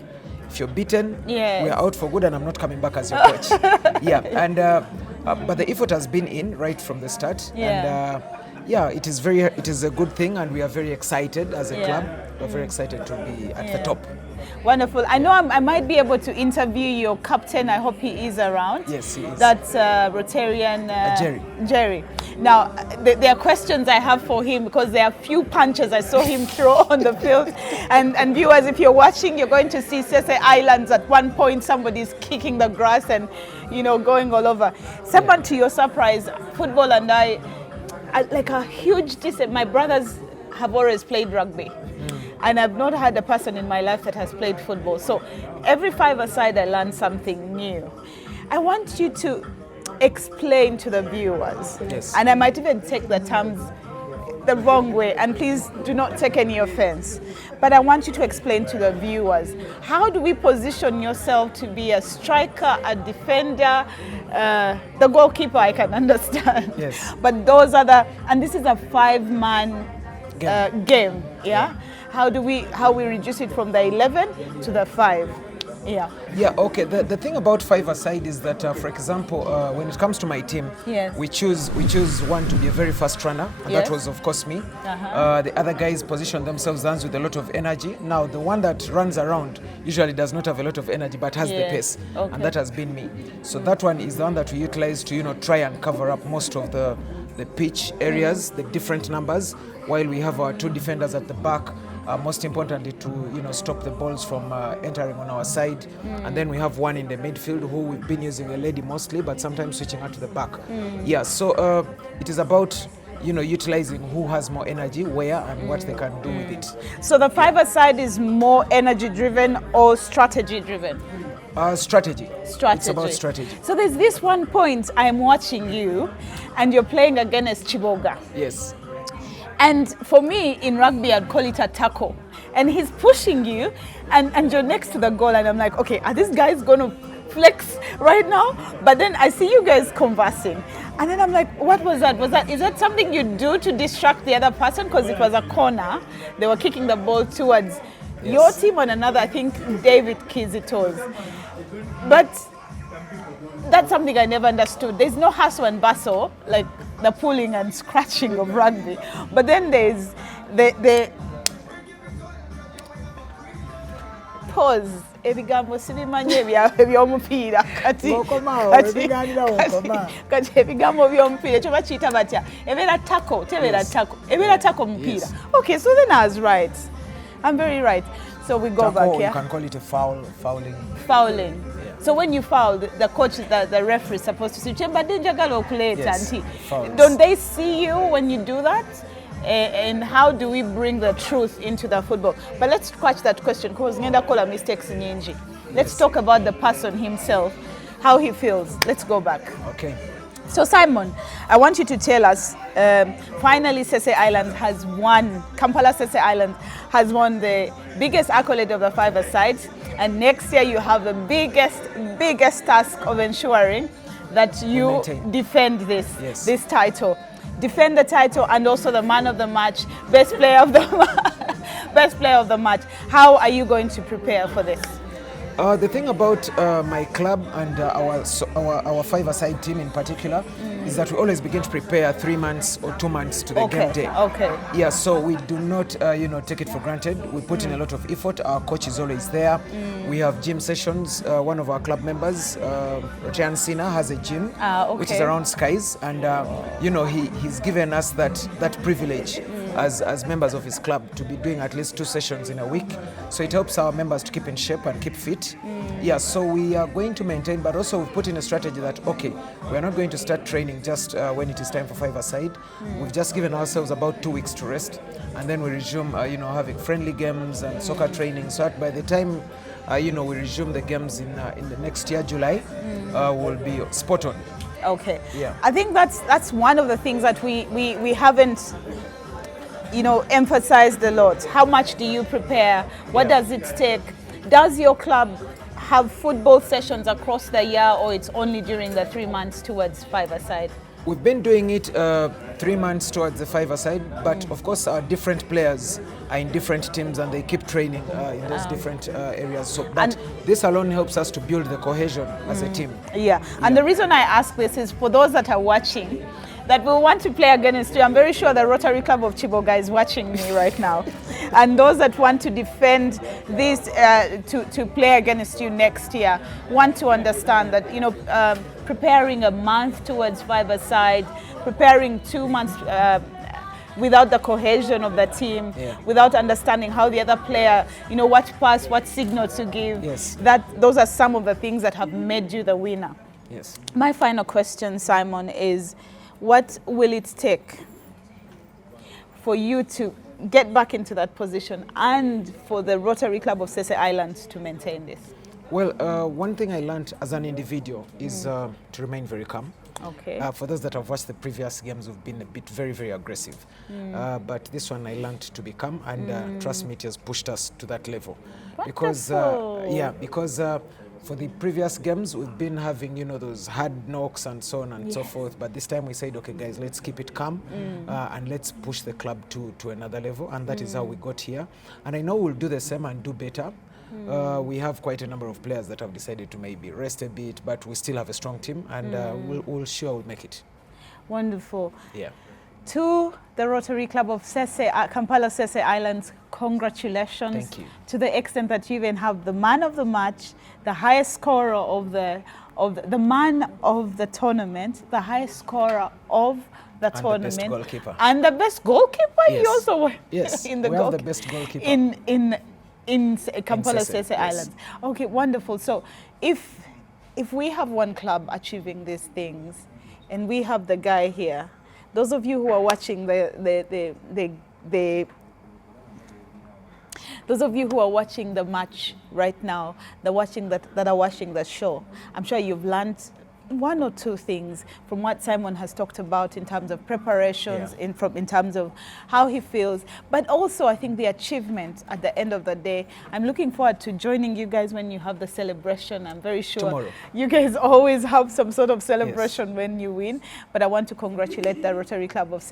if you're beaten, we're out for good and I'm not coming back as your coach. And but the effort has been in right from the start. And it is a good thing, and we are very excited as a club. We're very excited to be at the top. Wonderful. I know I might be able to interview your captain. I hope he is around. Yes, he is. That's Rotarian Jerry. Now, there are questions I have for him because there are few punches I saw him throw on the field. And viewers, if you're watching, you're going to see Sese Islands at one point. Somebody's kicking the grass and, going all over. Someone, to your surprise, football and I like a huge distance. My brothers have always played rugby. And I've not had a person in my life that has played football. So every 5-a-side I learn something new. I want you to explain to the viewers. Yes. And I might even take the terms the wrong way, and please do not take any offense. But I want you to explain to the viewers, how do we position yourself to be a striker, a defender, the goalkeeper I can understand. Yes. But those other, and this is a 5-man game, yeah? How we reduce it from the 11 to the 5? Yeah. Yeah, okay. The thing about 5-a-side is that, for example, when it comes to my team, we choose one to be a very fast runner, and that was, of course, me. The other guys position themselves with a lot of energy. Now, the one that runs around usually does not have a lot of energy, but has the pace, and that has been me. So that one is the one that we utilize to, try and cover up most of the pitch areas, the different numbers, while we have our 2 defenders at the back. Most importantly, to stop the balls from entering on our side, and then we have one in the midfield who we've been using a lady mostly, but sometimes switching out to the back. So it is about utilizing who has more energy where and what they can do with it. So the 5-a-side is more energy driven or strategy driven? Strategy. It's about strategy. So there's this one point I'm watching you, and you're playing against Chiboga. Yes. And for me, in rugby, I'd call it a tackle. And he's pushing you, and you're next to the goal, and I'm like, okay, are these guys going to flex right now. But then I see you guys conversing. And then I'm like, what was that? Is that something you do to distract the other person? Because it was a corner. They were kicking the ball towards your team and another, I think, David Kizito's. But that's something I never understood. There's no hustle and bustle, like the pulling and scratching of rugby. But then there's the pause. Ebigambo sibimanye eby'omupiira kati ebigambo by'omupiira ekyo bakiyita batya ebeera tackle tebeera tackle ebeera tackle mupiira. Okay, so then I was right. I'm very right. So we go back, yeah? You can call it a fouling. Fouling. Yeah. So when you foul, the coach, the referee is supposed to say, yes, don't they see you when you do that? And how do we bring the truth into the football? But let's scratch that question because ngenda kola mistakes nyingi. Let's talk about the person himself, how he feels. Let's go back. Okay. So Simon, I want you to tell us, finally Sese Island has won, Kampala Sese Island has won the biggest accolade of the five-a-side, and next year you have the biggest task of ensuring that you defend this title. Defend the title and also the man of the match, best player of the match. How are you going to prepare for this? The thing about my club and our five-a-side team in particular is that we always begin to prepare 3 months or 2 months to the game day. Okay. Yeah, so we do not, take it for granted. We put in a lot of effort. Our coach is always there. We have gym sessions. One of our club members, Jan Sina, has a gym, which is around Skies, and he's given us that privilege as members of his club to be doing at least 2 sessions in a week. So it helps our members to keep in shape and keep fit. Yeah, so we are going to maintain, but also we've put in a strategy that, okay, we're not going to start training just when it is time for five-a-side. We've just given ourselves about 2 weeks to rest, and then we resume, having friendly games and soccer training. So that by the time, we resume the games in the next year, July, we'll be spot on. Okay. Yeah. I think that's one of the things that we haven't emphasized a lot. How much do you prepare? What does it take? Does your club have football sessions across the year, or it's only during the 3 months towards five-a-side? We've been doing it 3 months towards the five-a-side, but of course our different players are in different teams and they keep training in those different areas. So, but this alone helps us to build the cohesion as a team. Yeah, and the reason I ask this is for those that are watching, that will want to play against you. I'm very sure the Rotary Club of Chiboga is watching me right now. And those that want to defend this, to play against you next year, want to understand that, preparing a month towards five-a-side, preparing 2 months without the cohesion of the team, without understanding how the other player, what pass, what signal to give, those are some of the things that have made you the winner. Yes. My final question, Simon, is what will it take for you to get back into that position and for the Rotary Club of Sese Island to maintain this? Well, one thing I learned as an individual is to remain very calm. Okay. For those that have watched the previous games, we've been a bit very, very aggressive. But this one I learned to be calm, and trust me, it has pushed us to that level. Because for the previous games, we've been having, those hard knocks and so on and so forth. But this time we said, okay, guys, let's keep it calm and let's push the club to another level. And that is how we got here. And I know we'll do the same and do better. We have quite a number of players that have decided to maybe rest a bit, but we still have a strong team, and we'll make it. Wonderful. Yeah. To the Rotary Club of Kampala Sese Islands, congratulations. Thank you. To the extent that you even have the man of the match, the highest scorer of the man of the tournament, the highest scorer of the tournament, the best goalkeeper. And the best goalkeeper. Yes. You also were in the have the best goalkeeper in Kampala Sese Islands. Okay, wonderful. So if we have one club achieving these things, and we have the guy here, those of you who are watching those of you who are watching the match right now, that are watching the show, I'm sure you've learned one or two things from what Simon has talked about in terms of preparations, in terms of how he feels, but also I think the achievement at the end of the day. I'm looking forward to joining you guys when you have the celebration. I'm very sure tomorrow. You guys always have some sort of celebration when you win, but I want to congratulate the Rotary Club of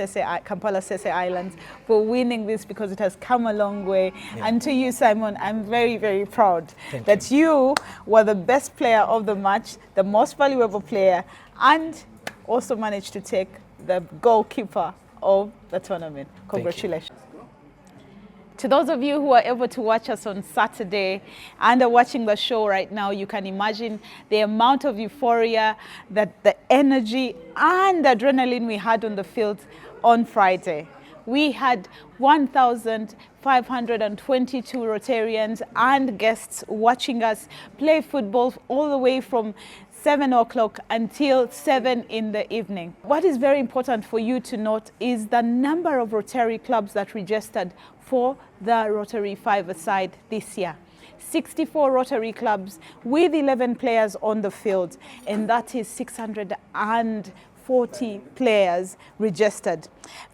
Kampala Sese Islands for winning this, because it has come a long way. And to you, Simon, I'm very, very proud that you were the best player of the match, the most valuable player, and also managed to take the goalkeeper of the tournament. Congratulations. To those of you who are able to watch us on Saturday and are watching the show right now, you can imagine the amount of euphoria, that the energy and adrenaline we had on the field on Friday. We had 1,522 Rotarians and guests watching us play football all the way from 7 o'clock until 7 in the evening. What is very important for you to note is the number of Rotary clubs that registered for the Rotary five-a-side this year. 64 Rotary clubs with 11 players on the field, and that is 640 players registered.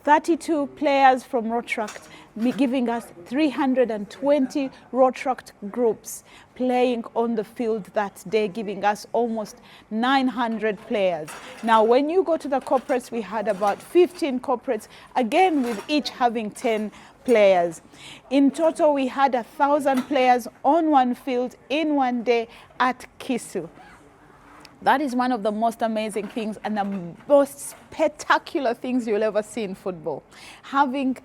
32 players from Rotract, giving us 320 Rotract groups playing on the field that day, giving us almost 900 players. Now, when you go to the corporates, we had about 15 corporates, again with each having 10 players. In total, we had 1,000 players on one field in one day at Kisu. That is one of the most amazing things and the most spectacular things you'll ever see in football. Having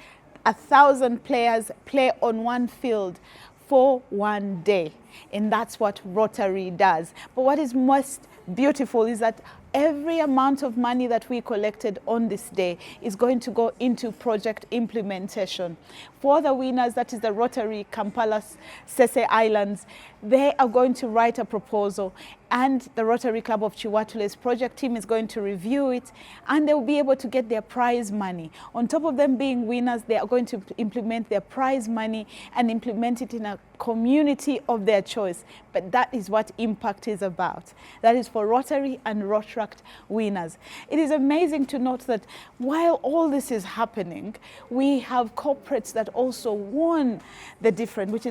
1,000 players play on one field for one day. And that's what Rotary does. But what is most beautiful is that every amount of money that we collected on this day is going to go into project implementation. For the winners, that is the Rotary Kampala Sese Islands, they are going to write a proposal, and the Rotary Club of Chiwatule's project team is going to review it, and they'll be able to get their prize money. On top of them being winners, they are going to implement their prize money and implement it in a community of their choice. But that is what Impact is about. That is for Rotary and Rotract winners. It is amazing to note that while all this is happening, we have corporates that also won the different, which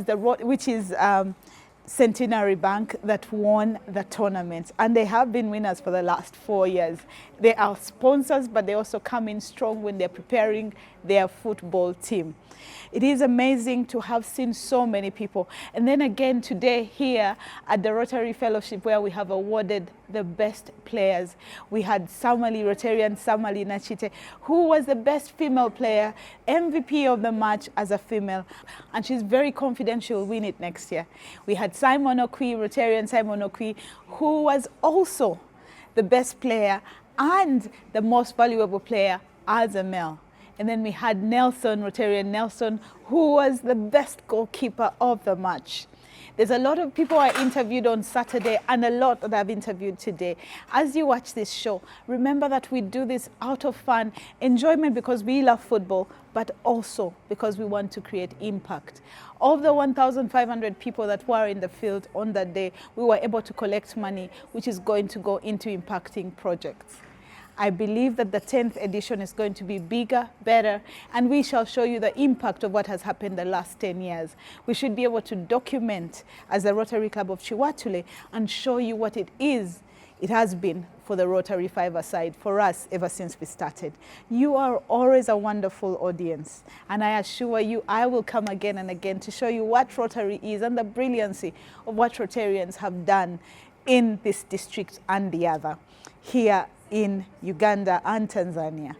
is Centenary Bank, that won the tournament, and they have been winners for the last 4 years. They are sponsors, but they also come in strong when they're preparing their football team. It is amazing to have seen so many people. And then again today here at the Rotary Fellowship, where we have awarded the best players. We had Samali, Rotarian Samali Nachite, who was the best female player, MVP of the match as a female. And she's very confident she'll win it next year. We had Simon Okwi, Rotarian Simon Okwi, who was also the best player and the most valuable player as a male. And then we had Nelson, Rotarian Nelson, who was the best goalkeeper of the match. There's a lot of people I interviewed on Saturday and a lot that I've interviewed today. As you watch this show, remember that we do this out of fun, enjoyment, because we love football, but also because we want to create impact. Of the 1,500 people that were in the field on that day, we were able to collect money, which is going to go into impacting projects. I believe that the 10th edition is going to be bigger, better, and we shall show you the impact of what has happened the last 10 years. We should be able to document as the Rotary Club of Chiwatule and show you what it has been for the Rotary five-a-side for us ever since we started. You are always a wonderful audience, and I assure you I will come again and again to show you what Rotary is and the brilliancy of what Rotarians have done in this district and the other here in Uganda and Tanzania.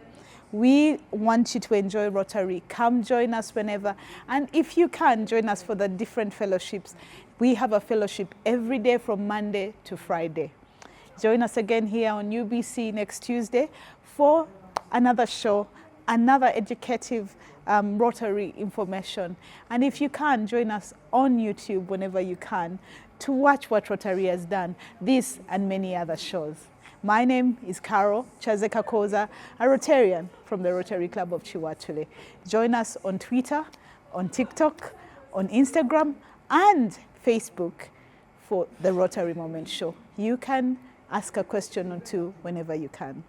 We want you to enjoy Rotary. Come join us whenever. And if you can, join us for the different fellowships. We have a fellowship every day from Monday to Friday. Join us again here on UBC next Tuesday for another show, another educative Rotary information. And if you can, join us on YouTube whenever you can to watch what Rotary has done, this and many other shows. My name is Carol Chazeka Koza, a Rotarian from the Rotary Club of Chiwatule. Join us on Twitter, on TikTok, on Instagram, and Facebook for the Rotary Moment Show. You can ask a question or two whenever you can.